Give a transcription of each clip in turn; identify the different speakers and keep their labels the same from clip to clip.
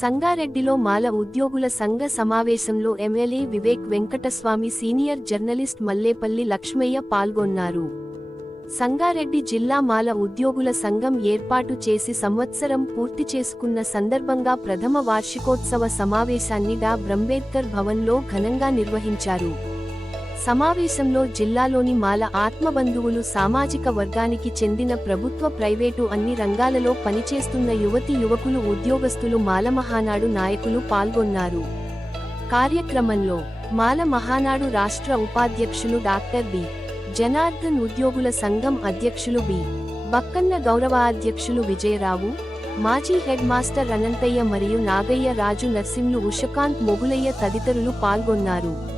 Speaker 1: సంగారెడ్డిలో మాల ఉద్యోగుల సంఘ సమావేశంలో MLA Vivek Venkataswamy senior journalist Mallepalli Lakshmaiah పాల్గొన్నారు. సంగారెడ్డి జిల్లా మాల ఉద్యోగుల సంఘం ఏర్పాటు చేసి సంవత్సరం పూర్తి చేసుకున్న సందర్భంగా ప్రథమ వార్షికోత్సవ సమావేశాన్ని డా. బ్రంబేద్కర్ భవన్లో ఘనంగా నిర్వహించారు. సమావేశంలో జిల్లాలోని మాల ఆత్మబంధువులు సామాజిక వర్గానికి చెందిన ప్రభుత్వ ప్రైవేటు అన్ని రంగాలలో పనిచేస్తున్న యువతి యువకులు ఉద్యోగస్తులు మాల మహానాడు నాయకులు పాల్గొన్నారు. కార్యక్రమంలో మాల మహానాడు రాష్ట్ర ఉపాధ్యక్షులు డాక్టర్ బి. జనార్దన్ ఉద్యోగుల సంఘం అధ్యక్షులు బి. బక్కన్న గౌరవాధ్యక్షులు విజయరావు మాజీ హెడ్ మాస్టర్ అనంతయ్య మరియు నాగయ్య రాజు నర్సింలు ఉషకాంత్ మొగులయ్య తదితరులు పాల్గొన్నారు.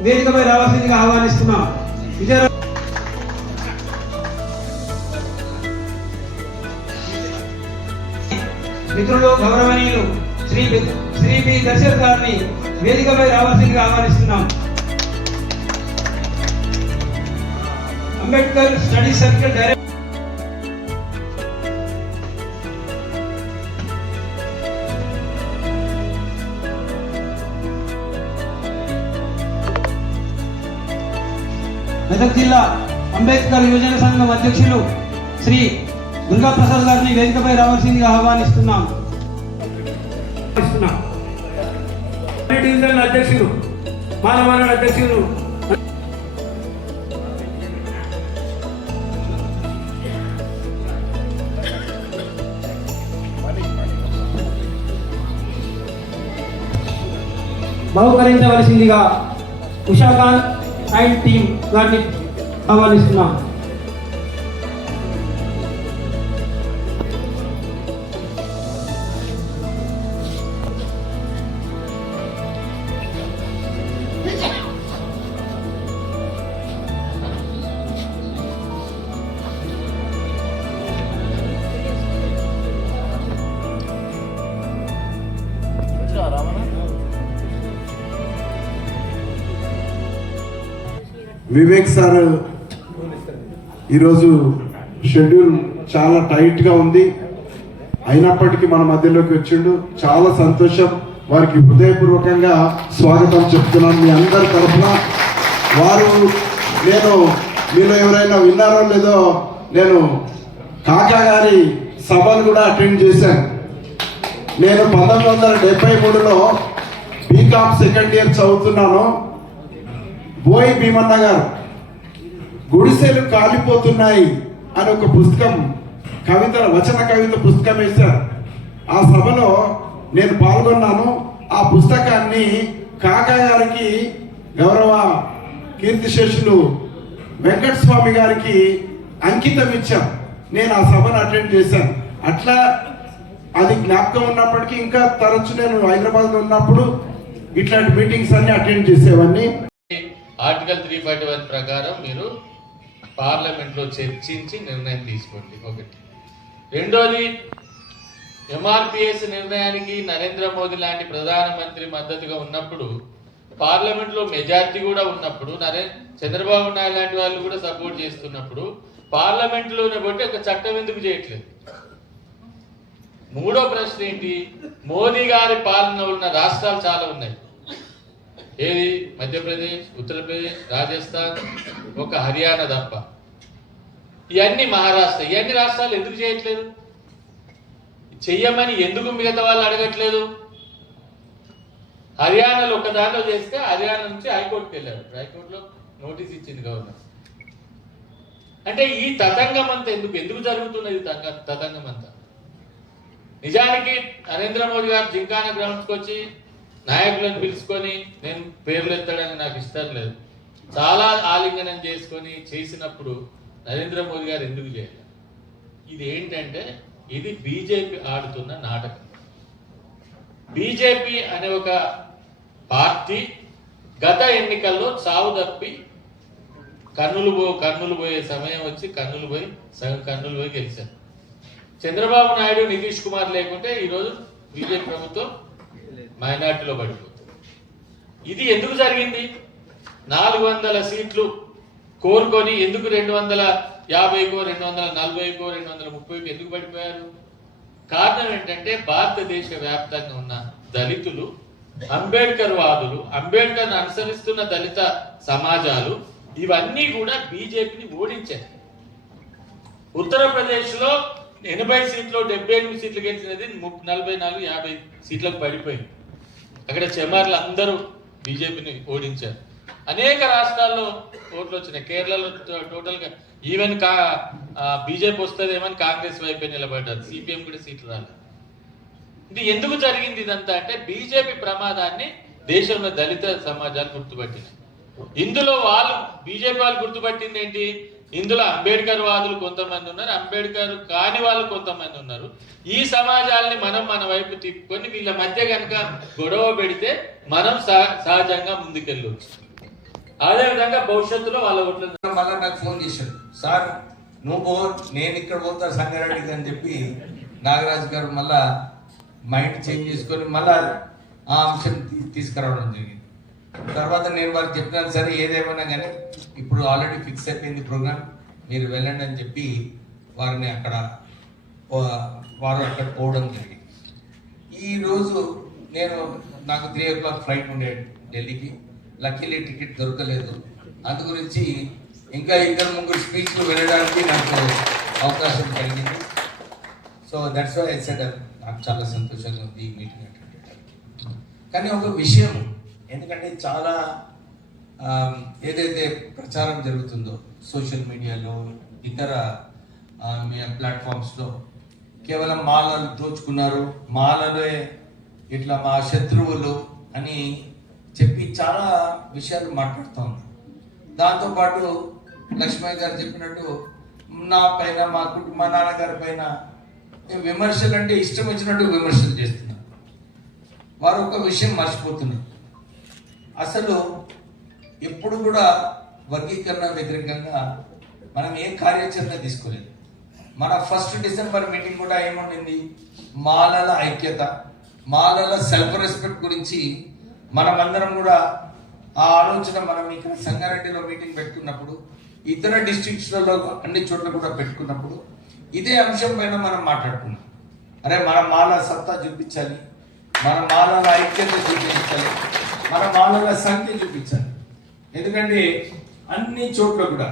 Speaker 2: వేదికపై రావాల్సిందిగా ఆహ్వానిస్తున్నాం. విజయ మిత్రులు గౌరవనీయులు శ్రీ బి- శ్రీ బి దశరథ్ గారిని వేదికపై రావాల్సిందిగా ఆహ్వానిస్తున్నాం. Ambedkar study circle director Medak జిల్లా అంబేద్కర్ యువజన సంఘం అధ్యక్షులు శ్రీ దుర్గాప్రసాద్ గారిని వేదికపై రావాల్సిందిగా ఆహ్వానిస్తున్నాం. డివిజన్ అధ్యక్షులు మానవాన అధ్యక్షులు. బహుకరించవలసిందిగా ఉషాకాంత్ అండ్ టీం గారిని ఆహ్వానిస్తున్నాం
Speaker 3: వివేక్ సార్ ఈరోజు షెడ్యూల్ చాలా టైట్గా ఉంది. అయినప్పటికీ మన మధ్యలోకి వచ్చిండు. చాలా సంతోషం. వారికి హృదయపూర్వకంగా స్వాగతం చెప్తున్నాను మీ అందరి తరఫున. వారు నేను మీలో ఎవరైనా విన్నారో లేదో నేను కాకా గారి సభను కూడా అటెండ్ చేశాను. నేను పంతొమ్మిది వందల డెబ్బై మూడులో బీకామ్ సెకండ్ ఇయర్ చదువుతున్నాను. బోయి భీమన్న గారు గుడిసెలు కాలిపోతున్నాయి అని ఒక పుస్తకం కవిత వచన కవిత పుస్తకం వేశారు. ఆ సభలో నేను పాల్గొన్నాను. ఆ పుస్తకాన్ని కాకా గారికి గౌరవ కీర్తిశేషులు వెంకటస్వామి గారికి అంకితం ఇచ్చాం. నేను ఆ సభను అటెండ్ చేశాను. అట్లా అది జ్ఞాపకం ఉన్నప్పటికీ ఇంకా తరచు నేను హైదరాబాద్లో ఉన్నప్పుడు ఇట్లాంటి మీటింగ్స్ అన్ని అటెండ్ చేసేవాడిని
Speaker 4: ఆర్టికల్ త్రీ ఫార్టీ వన్ ప్రకారం మీరు పార్లమెంట్లో చర్చించి నిర్ణయం తీసుకోండి. ఒకటి రెండోది ఎంఆర్పిఎస్ నిర్ణయానికి నరేంద్ర మోదీ లాంటి ప్రధానమంత్రి మద్దతుగా ఉన్నప్పుడు పార్లమెంట్లో మెజార్టీ కూడా ఉన్నప్పుడు నరే చంద్రబాబు నాయుడు లాంటి వాళ్ళు కూడా సపోర్ట్ చేస్తున్నప్పుడు పార్లమెంట్లోనే బట్టి ఒక చట్టం ఎందుకు చేయట్లేదు? మూడో ప్రశ్న ఏంటి? మోదీ గారి పాలన ఉన్న రాష్ట్రాలు చాలా ఉన్నాయి. ఏది? మధ్యప్రదేశ్ ఉత్తరప్రదేశ్ రాజస్థాన్ ఒక హర్యానా తప్ప. ఇవన్నీ మహారాష్ట్ర. ఇవన్నీ రాష్ట్రాలు ఎందుకు చేయట్లేదు? చెయ్యమని ఎందుకు మిగతా వాళ్ళు అడగట్లేదు? హర్యానాలో ఒక దాంట్లో చేస్తే హర్యానా నుంచి హైకోర్టుకి వెళ్ళారు. హైకోర్టులో నోటీస్ ఇచ్చింది గవర్నర్. అంటే ఈ తతంగం అంతా ఎందుకు? ఎందుకు జరుగుతున్నది తతంగం అంతా? నిజానికి నరేంద్ర మోడీ గారు జింకాన గ్రౌండ్స్కి వచ్చి నాయకులను పిలుచుకొని నేను పేర్లు ఎత్తడానికి నాకు ఇష్టం లేదు. చాలా ఆలింగనం చేసుకొని చేసినప్పుడు నరేంద్ర మోదీ గారు ఎందుకు చేయాలి ఇది ఏంటంటే ఇది బీజేపీ ఆడుతున్న నాటకం. బీజేపీ అనే ఒక పార్టీ గత ఎన్నికల్లో చావు తప్పి కన్నులు పో కన్నులు పోయే సమయం వచ్చి కన్నులు పోయి సగం కన్నులు పోయి గెలిచారు. చంద్రబాబు నాయుడు నితీష్ కుమార్ లేకుంటే ఈరోజు బీజేపీ ప్రభుత్వం మైనార్టీలో పడిపోతుంది. ఇది ఎందుకు జరిగింది? నాలుగు వందల సీట్లు కోరుకొని ఎందుకు రెండు వందల యాభైకో రెండు వందల నలభైకో రెండు వందల ముప్పైకో ఎందుకు పడిపోయారు? కారణం ఏంటంటే భారతదేశ వ్యాప్తంగా ఉన్న దళితులు అంబేద్కర్ వాదులు అంబేద్కర్ అనుసరిస్తున్న దళిత సమాజాలు ఇవన్నీ కూడా బీజేపీని ఓడించాయి. ఉత్తరప్రదేశ్లో ఎనభై సీట్లు డెబ్బై ఎనిమిది సీట్లు గెలిచినది ముప్పై నలభై నాలుగు యాభై సీట్లకు పడిపోయింది. అక్కడ చెమార్లు అందరూ బీజేపీని ఓడించారు. అనేక రాష్ట్రాల్లో ఓట్లు వచ్చినాయి. కేరళలో టోటల్గా ఈవెన్ కా బీజేపీ వస్తుందేమని కాంగ్రెస్ వైపే నిలబడ్డారు. సిపిఎం కూడా సీట్లు రాలేదు. ఇది ఎందుకు జరిగింది ఇదంతా అంటే బీజేపీ ప్రమాదాన్ని దేశంలో దళిత సమాజాలు గుర్తుపట్టింది ఇందులో వాళ్ళు బీజేపీ వాళ్ళు గుర్తుపట్టింది ఏంటి ఇందులో అంబేద్కర్ వాదులు కొంతమంది ఉన్నారు అంబేద్కర్ కాని వాళ్ళు కొంతమంది ఉన్నారు. ఈ సమాజాల్ని మనం మన వైపు తిప్పుకొని వీళ్ళ మధ్య కనుక గొడవ పెడితే మనం సహజంగా ముందుకెళ్ళవచ్చు అదేవిధంగా భవిష్యత్తులో వాళ్ళ ఓట్లను
Speaker 5: మళ్ళీ నాకు ఫోన్ చేశాడు సార్ నువ్వు పో నేను ఇక్కడ పోతా సంగారెడ్డికి అని చెప్పి నాగరాజు గారు మళ్ళా మైండ్ చేంజ్ చేసుకొని మళ్ళా ఆ అంశం తీసుకురావడం జరిగింది. తర్వాత నేను వారికి చెప్పినాను సరే ఏదేమైనా కానీ ఇప్పుడు ఆల్రెడీ ఫిక్స్ అయిపోయింది ప్రోగ్రామ్ మీరు వెళ్ళండి అని చెప్పి వారిని అక్కడ వారు అక్కడ పోవడం జరిగింది. ఈ రోజు నేను నాకు త్రీ ఓ క్లాక్ ఫ్లైట్ ఉండే ఢిల్లీకి. లక్కీలీ టికెట్ దొరకలేదు. అందు గురించి ఇంకా ఇద్దరు ముగ్గురు స్పీచ్లు వెళ్ళడానికి నాకు అవకాశం కలిగింది. So that's why I said నాకు చాలా సంతోషంగా ఉంది ఈ మీటింగ్ అటెండ్ కానీ ఒక విషయం ఎందుకంటే చాలా ఏదైతే ప్రచారం జరుగుతుందో సోషల్ మీడియాలో ఇతర ప్లాట్ఫామ్స్లో కేవలం మాలలు దోచుకున్నారు మాలలే ఇట్లా మా శత్రువులు అని చెప్పి చాలా విషయాలు మాట్లాడుతూ ఉన్నారు. దాంతోపాటు లక్ష్మయ్య గారు చెప్పినట్టు నా పైన మా కుటుంబ నాన్నగారి పైన విమర్శలు అంటే ఇష్టం వచ్చినట్టు విమర్శలు చేస్తున్నారు. వారు ఒక విషయం మర్చిపోతున్నారు. అసలు ఎప్పుడు కూడా వర్గీకరణ వ్యతిరేకంగా మనం ఏ కార్యాచరణ తీసుకోలేదు. మన ఫస్ట్ డిసెంబర్ మీటింగ్ కూడా ఏముండింది? మాలల ఐక్యత మాలల సెల్ఫ్ రెస్పెక్ట్ గురించి మనమందరం కూడా ఆ ఆలోచన మనం ఇక్కడ సంగారెడ్డిలో మీటింగ్ పెట్టుకున్నప్పుడు ఇతర డిస్ట్రిక్ట్స్లలో అన్ని చోట్ల కూడా పెట్టుకున్నప్పుడు ఇదే అంశం పైన మనం మాట్లాడుకున్నాం. అరే మన మాల సత్తా చూపించాలి మన మాలల ఐక్యత చూపించాలి మన వాళ్ళ సంఖ్య చూపించాలి. ఎందుకంటే అన్ని చోట్ల కూడా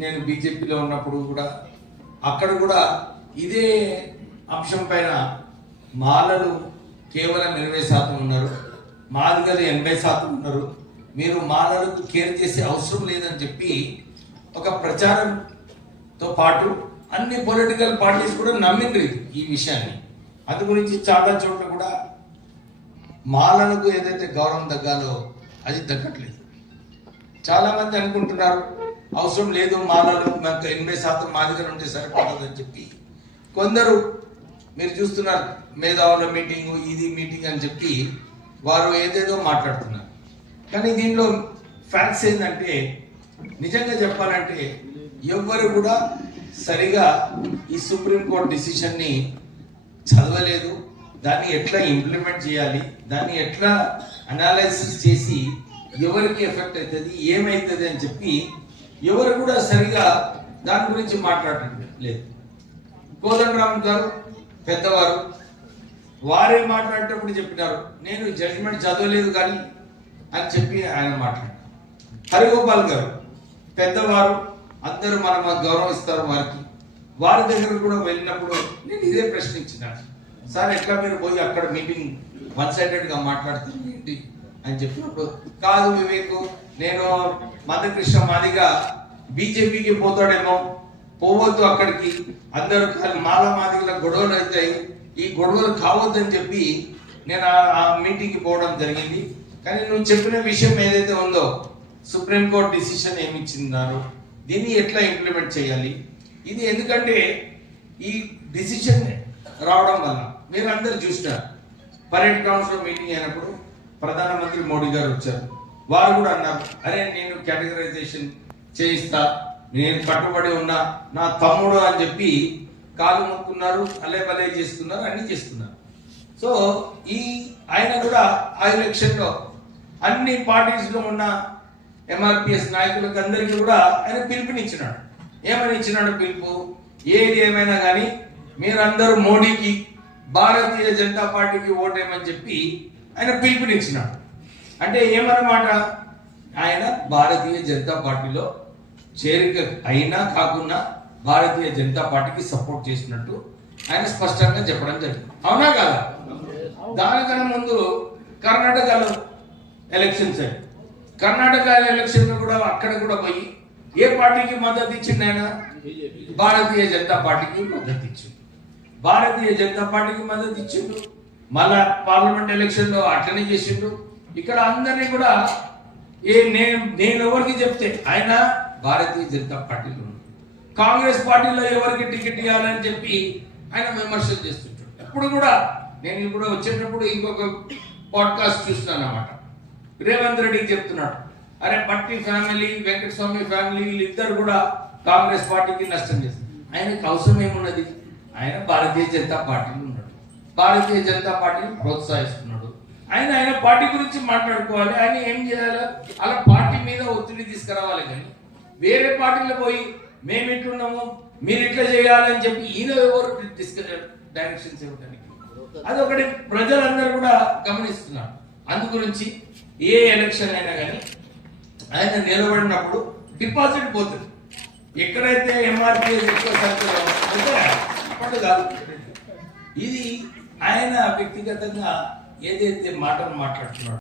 Speaker 5: నేను బీజేపీలో ఉన్నప్పుడు కూడా అక్కడ కూడా ఇదే అంశం పైన మాలలు కేవలం ఇరవై శాతం ఉన్నారు మాదిగలు ఎనభై శాతం ఉన్నారు. మీరు మాలలకు కేర్ చేసే అవసరం లేదని చెప్పి ఒక ప్రచారంతో పాటు అన్ని పొలిటికల్ పార్టీస్ కూడా నమ్మిండ్రు ఈ విషయాన్ని. అందు గురించి చాలా చోట్ల కూడా మాలలకు ఏదైతే గౌరవం తగ్గాలో అది తగ్గట్లేదు. చాలామంది అనుకుంటున్నారు అవసరం లేదు మాలలు మాకు ఎనభై శాతం మాదిగలు ఉంటే సరిపడదని చెప్పి. కొందరు మీరు చూస్తున్నారు మేధావుల మీటింగ్ ఇది మీటింగ్ అని చెప్పి వారు ఏదేదో మాట్లాడుతున్నారు. కానీ దీనిలో ఫ్యాక్ట్స్ ఏంటంటే నిజంగా చెప్పాలంటే ఎవ్వరు కూడా సరిగా ఈ సుప్రీంకోర్టు డిసిషన్ని చదవలేదు దాన్ని ఎట్లా ఇంప్లిమెంట్ చేయాలి? దాన్ని ఎట్లా అనాలిసిస్ చేసి ఎవరికి ఎఫెక్ట్ అవుతుంది ఏమవుతుంది అని చెప్పి ఎవరు కూడా సరిగా దాని గురించి మాట్లాడటం లేదు కోదండరామ్ గారు పెద్దవారు వారే మాట్లాడేటప్పుడు చెప్పినారు నేను జడ్జిమెంట్ చదవలేదు కానీ అని చెప్పి ఆయన మాట్లాడారు. హరిగోపాల్ గారు పెద్దవారు అందరూ మనం గౌరవిస్తారు వారికి. వారి దగ్గర కూడా వెళ్ళినప్పుడు నేను ఇదే ప్రశ్నించినాను. సార్ ఎట్లా మీరు పోయి అక్కడ మీటింగ్ వన్ సైడెడ్గా మాట్లాడుతుంది ఏంటి అని చెప్పినప్పుడు కాదు వివేక్ నేను మందకృష్ణ మాదిగా బీజేపీకి పోతాడేమో పోవద్దు అక్కడికి. అందరూ మాల మాదిగల గొడవలు అవుతాయి. ఈ గొడవలు కావద్దని చెప్పి నేను ఆ- ఆ మీటింగ్కి పోవడం జరిగింది. కానీ నువ్వు చెప్పిన విషయం ఏదైతే ఉందో సుప్రీంకోర్టు డిసిషన్ ఏమి ఇచ్చిన్నారు దీన్ని ఎట్లా ఇంప్లిమెంట్ చేయాలి? ఇది ఎందుకంటే ఈ డిసిషన్ రావడం వల్ల మీరు అందరు చూసినారు పరేడ్ గ్రౌండ్స్లో మీటింగ్ అయినప్పుడు ప్రధానమంత్రి మోడీ గారు వచ్చారు. వారు కూడా అన్నారు అరే నేను కేటగరైజేషన్ చేయిస్తా. నేను కట్టుబడి ఉన్నా. నా తమ్ముడు అని చెప్పి కాలు మొక్కున్నారు అల్లే పల్లే చేస్తున్నారు అన్ని చేస్తున్నారు. సో ఈ ఆయన కూడా ఆ ఎలక్షన్లో అన్ని పార్టీస్లో ఉన్న ఎంఆర్పిఎస్ నాయకులకు అందరికీ కూడా ఆయన పిలుపునిచ్చినాడు. ఏమని ఇచ్చినాడు పిలుపు? ఏది ఏమైనా కానీ మీరందరూ మోడీకి భారతీయ జనతా పార్టీకి ఓటేయమని చెప్పి ఆయన పిలుపునిచ్చినాడు. అంటే ఏమన్నమాట? ఆయన భారతీయ జనతా పార్టీలో చేరిక అయినా కాకుండా భారతీయ జనతా పార్టీకి సపోర్ట్ చేసినట్టు ఆయన స్పష్టంగా చెప్పడం జరిగింది. అవునా కాదా? దానికన్నా ముందు కర్ణాటకలో ఎలక్షన్స్ అయ్యి కర్ణాటక ఎలక్షన్ కూడా అక్కడ కూడా పోయి ఏ పార్టీకి మద్దతు ఇచ్చిండు ఆయన? భారతీయ జనతా పార్టీకి మద్దతు ఇచ్చింది భారతీయ జనతా పార్టీకి మద్దతు ఇచ్చిండు మళ్ళా పార్లమెంట్ ఎలక్షన్లో అట్లనే చేసిండు ఇక్కడ అందరినీ కూడా ఏ నేను నేను ఎవరికి చెప్తే ఆయన భారతీయ జనతా పార్టీలో కాంగ్రెస్ పార్టీలో ఎవరికి టికెట్ ఇవ్వాలని చెప్పి ఆయన విమర్శలు చేస్తుంటాడు. ఎప్పుడు కూడా నేను ఇప్పుడు వచ్చేటప్పుడు ఇంకొక పాడ్కాస్ట్ చూస్తున్నాను అనమాట రేవంత్ రెడ్డికి చెప్తున్నాడు. అరే పట్టి ఫ్యామిలీ వెంకటస్వామి ఫ్యామిలీ వీళ్ళిద్దరు కూడా కాంగ్రెస్ పార్టీకి నష్టం చేస్తారు ఆయనకు అవసరం ఏమున్నది? ఆయన భారతీయ జనతా పార్టీలో ఉన్నాడు. భారతీయ జనతా పార్టీని ప్రోత్సహిస్తున్నాడు. ఆయన ఆయన పార్టీ గురించి మాట్లాడుకోవాలి. ఆయన ఏం చేయాలి అలా పార్టీ మీద ఒత్తిడి తీసుకురావాలి కానీ వేరే పార్టీలో పోయి మేము ఇట్లున్నాము మీరు ఇట్లా చేయాలని చెప్పి ఈయన ఎవరు డిస్కస్ డైరెక్షన్స్ ఇవ్వడానికి? అదొకటి ప్రజలందరూ కూడా గమనిస్తున్నారు. అందు గురించి ఏ ఎలక్షన్ అయినా కానీ ఆయన నిలబడినప్పుడు డిపాజిట్ పోతుంది. ఎక్కడైతే ఎంఆర్పిఎస్ ఎక్కువ సంఖ్యలో పండుగ ఇది ఆయన వ్యక్తిగతంగా ఏదైతే మాటలు మాట్లాడుతున్నాడు